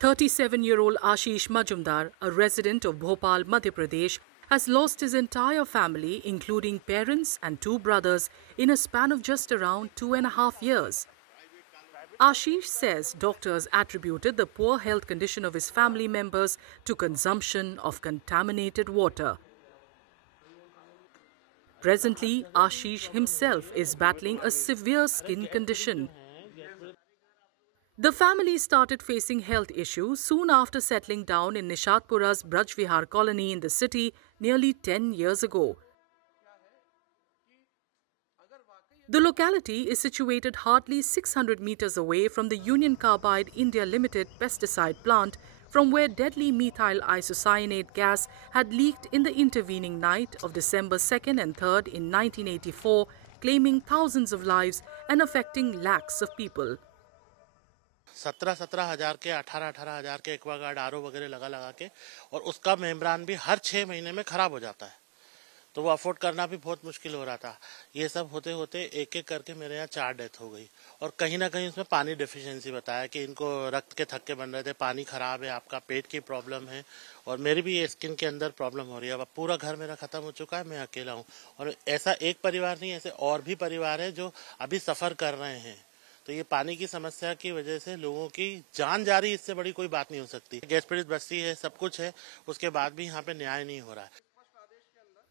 37-year-old Ashish Majumdar, a resident of Bhopal, Madhya Pradesh, has lost his entire family, including parents and two brothers, in a span of just around 2.5 years. Ashish says doctors attributed the poor health condition of his family members to consumption of contaminated water. Presently, Ashish himself is battling a severe skin condition. The family started facing health issues soon after settling down in Nishatpura's Braj Vihar colony in the city nearly 10 years ago. The locality is situated hardly 600 meters away from the Union Carbide India Limited pesticide plant, from where deadly methyl isocyanate gas had leaked in the intervening night of December 2nd and 3rd in 1984, claiming thousands of lives and affecting lakhs of people. 17 हज़ार के 18 हज़ार के Aquaguard RO वगैरह लगा के, और उसका membrane भी हर 6 महीने में खराब हो जाता है, तो वो अफोर्ड करना भी बहुत मुश्किल हो रहा था। ये सब होते होते एक एक करके मेरे यहाँ 4 डेथ हो गई, और कहीं ना कहीं उसमें पानी डेफिशिएंसी बताया कि इनको रक्त के थक्के बन रहे थे, पानी खराब है, आपका पेट की प्रॉब्लम है, और मेरी भी ये स्किन के अंदर प्रॉब्लम हो रही है। अब पूरा घर मेरा खत्म हो चुका है, मैं अकेला हूँ, और ऐसा एक परिवार नहीं, ऐसे और भी परिवार है जो अभी सफर कर रहे हैं। तो ये पानी की समस्या की वजह से लोगों की जान जा रही, इससे बड़ी कोई बात नहीं हो सकती। गैस पीड़ित बस्ती है, सब कुछ है, उसके बाद भी यहाँ पे न्याय नहीं हो रहा है।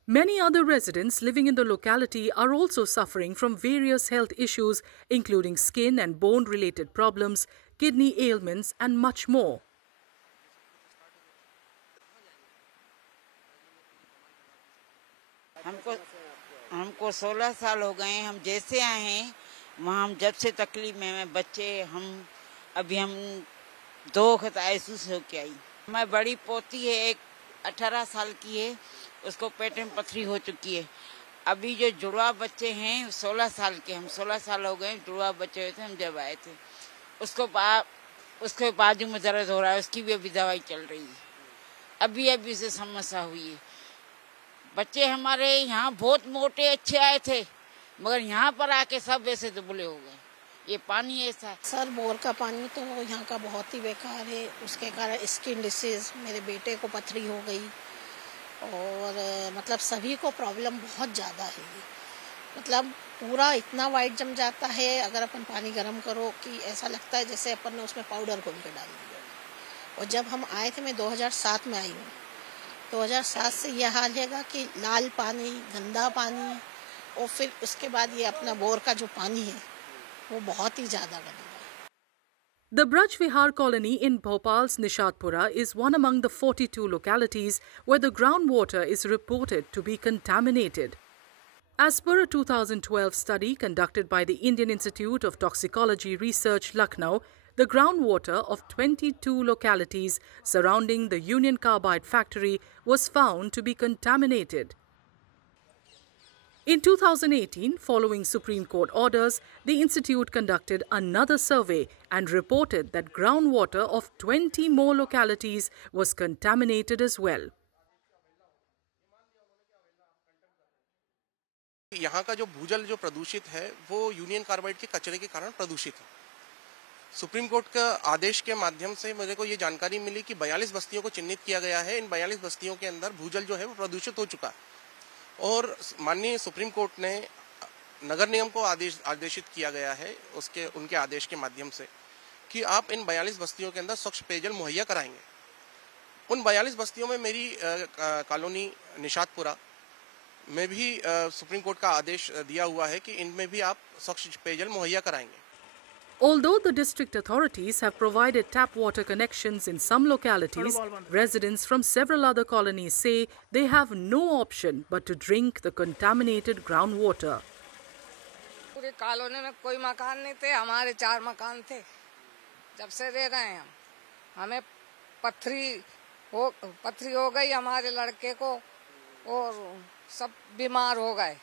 Many other residents living in the locality are also suffering from various health issues, including skin and bone-related problems, kidney ailments, and much more. हमको 16 साल हो गए। हम जैसे आए हैं वहाँ, हम जब से तकलीफ में हैं बच्चे, हम 2 वक्त आईसीयू होके आई। मैं बड़ी पोती है, एक 18 साल की है, उसको पेट में पथरी हो चुकी है। अभी जो जुड़वा बच्चे हैं 16 साल के, हम 16 साल हो गए, जुड़वा बच्चे हुए थे हम जब आए थे। उसके बाजू में दर्द हो रहा है, उसकी भी अभी दवाई चल रही है। अभी से समस्या हुई है। बच्चे हमारे यहाँ बहुत मोटे अच्छे आए थे, मगर यहाँ पर आके सब वैसे दुबले हो गए। ये पानी ऐसा है सर, बोर का पानी तो यहाँ का बहुत ही बेकार है। उसके कारण स्किन डिसीज, मेरे बेटे को पथरी हो गई, और मतलब सभी को प्रॉब्लम बहुत ज़्यादा है। मतलब पूरा इतना वाइट जम जाता है, अगर अपन पानी गर्म करो कि ऐसा लगता है जैसे अपन ने उसमें पाउडर घोल के डाल दिया। और जब हम आए थे, मैं 2007 में आई हूँ, 2007 से यह हाल है कि लाल पानी, गंदा पानी, और फिर उसके बाद ये अपना बोर का जो पानी है वो बहुत ही ज़्यादा गंदा है। The Braj Vihar colony in Bhopal's Nishatpura is one among the 42 localities where the groundwater is reported to be contaminated. As per a 2012 study conducted by the Indian Institute of Toxicology Research, Lucknow, the groundwater of 22 localities surrounding the Union Carbide factory was found to be contaminated. In 2018, following Supreme Court orders, the institute conducted another survey and reported that groundwater of 20 more localities was contaminated as well. यहाँ का जो भूजल जो प्रदूषित है वो union carbide के कचरे के कारण प्रदूषित है। सुप्रीम कोर्ट का आदेश के माध्यम से मुझे को ये जानकारी मिली कि 42 बस्तियों को चिन्हित किया गया है। इन 42 बस्तियों के अंदर भूजल जो है वो प्रदूषित हो चुका है, और माननीय सुप्रीम कोर्ट ने नगर निगम को आदेशित किया गया है उनके आदेश के माध्यम से कि आप इन 42 बस्तियों के अंदर स्वच्छ पेयजल मुहैया कराएंगे। उन 42 बस्तियों में मेरी कॉलोनी निशातपुरा में भी सुप्रीम कोर्ट का आदेश दिया हुआ है कि इनमें भी आप स्वच्छ पेयजल मुहैया कराएंगे। Although the district authorities have provided tap water connections in some localities, residents from several other colonies say they have no option but to drink the contaminated groundwater. पूरी कॉलोनी में कोई मकान नहीं थे, हमारे 4 मकान थे। जब से रह रहे हैं हमें पथरी हो गई हमारे लड़के को, और सब बीमार हो गए,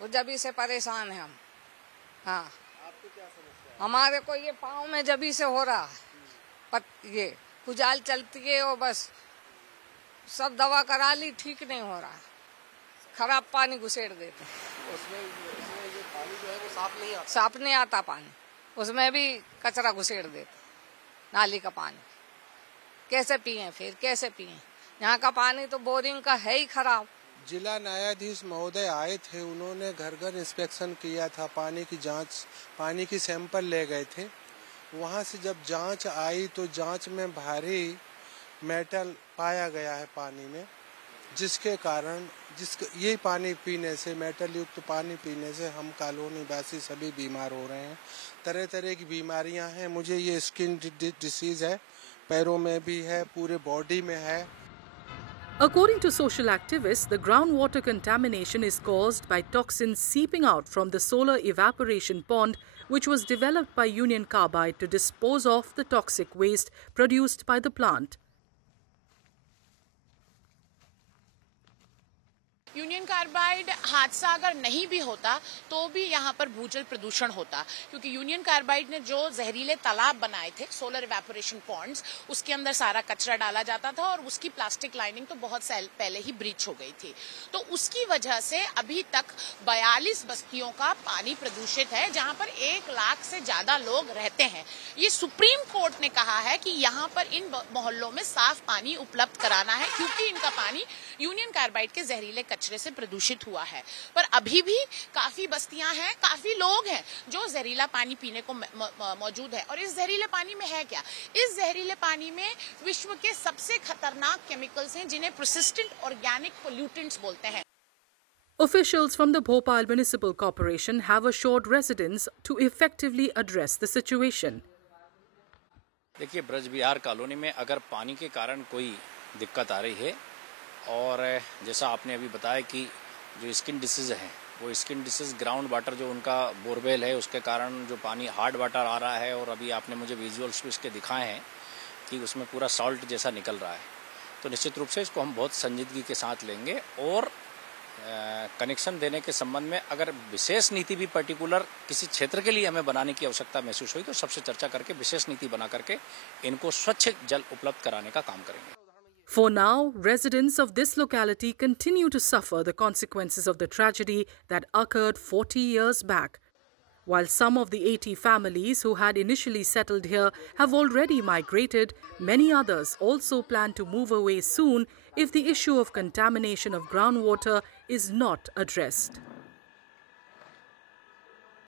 वो जभी से परेशान हैं हम। हाँ, हमारे को ये पाँव में जभी से हो रहा है, ये खुजाल चलती है, और बस सब दवा करा ली, ठीक नहीं हो रहा है। खराब पानी घुसेड़ देते, उसमें ये पानी जो है वो साफ नहीं आता पानी, उसमें भी कचरा घुसेड़ देते, नाली का पानी। कैसे पिए, फिर कैसे पिए? यहाँ का पानी तो बोरिंग का है ही खराब। जिला न्यायाधीश महोदय आए थे, उन्होंने घर घर इंस्पेक्शन किया था, पानी की जांच, पानी की सैंपल ले गए थे। वहाँ से जब जांच आई तो जांच में भारी मेटल पाया गया है पानी में, जिसके कारण ये पानी पीने से, मेटल युक्त पानी पीने से हम कॉलोनी वासी सभी बीमार हो रहे हैं। तरह तरह की बीमारियां हैं। मुझे ये स्किन डिसीज है, पैरों में भी है, पूरे बॉडी में है। According to social activists, the groundwater contamination is caused by toxins seeping out from the solar evaporation pond, which was developed by Union Carbide to dispose of the toxic waste produced by the plant. Union carbide हादसा अगर नहीं भी होता तो भी यहाँ पर भूजल प्रदूषण होता, क्योंकि यूनियन कार्बाइड ने जो जहरीले तालाब बनाए थे, सोलर इवेपोरेशन पॉन्ड्स, उसके अंदर सारा कचरा डाला जाता था और उसकी प्लास्टिक लाइनिंग तो बहुत पहले ही ब्रीच हो गई थी। तो उसकी वजह से अभी तक 42 बस्तियों का पानी प्रदूषित है, जहाँ पर 1 लाख से ज्यादा लोग रहते हैं। ये सुप्रीम कोर्ट ने कहा है कि यहाँ पर इन मोहल्लों में साफ पानी उपलब्ध कराना है, क्योंकि इनका पानी यूनियन कार्बाइड के जहरीले कचरे से प्रदूषित हुआ है। पर अभी भी काफी बस्तियां हैं, काफी लोग हैं जो जहरीला पानी पीने को मौजूद है। और इस जहरीले पानी में है क्या? इस जहरीले पानी में विश्व के सबसे खतरनाक केमिकल्स हैं, जिन्हें persistent organic pollutants बोलते हैं। Officials from the Bhopal Municipal Corporation have assured residents to effectively address the situation. देखिए, ब्रज विहार कॉलोनी में अगर पानी के कारण कोई दिक्कत आ रही है, और जैसा आपने अभी बताया कि जो स्किन डिसीज़ है, वो स्किन डिसीज़ ग्राउंड वाटर जो उनका बोरवेल है, उसके कारण जो पानी हार्ड वाटर आ रहा है, और अभी आपने मुझे विजुअल्स भी इसके दिखाए हैं कि उसमें पूरा सॉल्ट जैसा निकल रहा है। तो निश्चित रूप से इसको हम बहुत संजीदगी के साथ लेंगे, और कनेक्शन देने के संबंध में अगर विशेष नीति भी पर्टिकुलर किसी क्षेत्र के लिए हमें बनाने की आवश्यकता महसूस हुई तो सबसे चर्चा करके विशेष नीति बना करके इनको स्वच्छ जल उपलब्ध कराने का काम करेंगे। For now, residents of this locality continue to suffer the consequences of the tragedy that occurred 40 years back. While some of the 80 families who had initially settled here have already migrated, many others also plan to move away soon if the issue of contamination of groundwater is not addressed.